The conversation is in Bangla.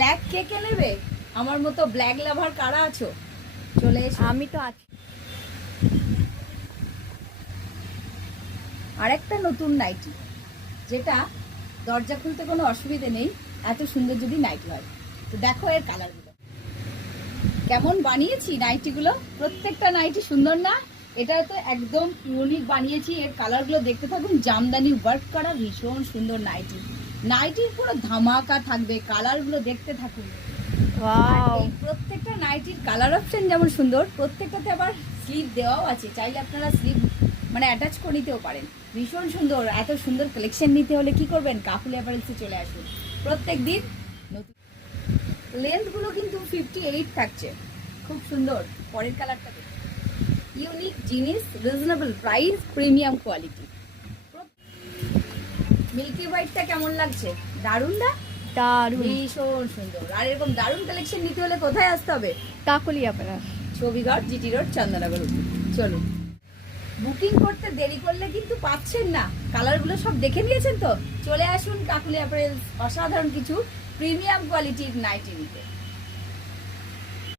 ব্ল্যাক কে নেবে? আমার মতো ব্ল্যাক লাভার কারা আছো? চলে এসো। আমি তো আছি। আরেকটা নতুন নাইটি, যেটা দরজা খুলতে কোনো অসুবিধে নেই, এত সুন্দর যদি নাইটি হয়। তো দেখো এর কালারগুলো কেমন বানিয়েছি। নাইটিগুলো প্রত্যেকটা নাইটি সুন্দর না? এটা তো একদম ইউনিক বানিয়েছি। এর কালারগুলো দেখতে থাকুন। জামদানি ওয়ার্ক করা ভীষণ সুন্দর নাইটি। নাইটির পুরো ধামাকা থাকবে, কালারগুলো দেখতে থাকুন। ওয়াও, এই প্রত্যেকটা নাইটির কালার অপশন যেমন সুন্দর, প্রত্যেকটাতে আবার স্লিভ দেওয়াও আছে। চাইলে আপনারা স্লিভ মানে অ্যাটাচ করে নিতেও পারেন। ভীষণ সুন্দর। এত সুন্দর কালেকশন নিতে হলে কি করবেন? কাকুলি অ্যাপারেলসে চলে আসুন প্রত্যেক দিন নতুন। লেন্থগুলো কিন্তু 58 থাকছে, খুব সুন্দর। পরের কালারটা দেখুন, ইউনিক জিনিস, reasonable price, premium quality. Milky হোয়াইটটা কেমন লাগছে? দারুণ না? দারুণ। ভীষণ সুন্দর। আর এরকম দারুণ কালেকশন নিতে হলে কোথায় আসতে হবে? কাকলি আপনার ছবিঘর, জিটি রোড, চন্দননগর। চলুন, বুকিং করতে দেরি করলে কিন্তু পাচ্ছেন না। কালারগুলো সব দেখে নিয়েছেন তো? চলে আসুন কাকুলি অ্যাপারেলস, অসাধারণ কিছু প্রিমিয়াম কোয়ালিটির নাইটি নিতে।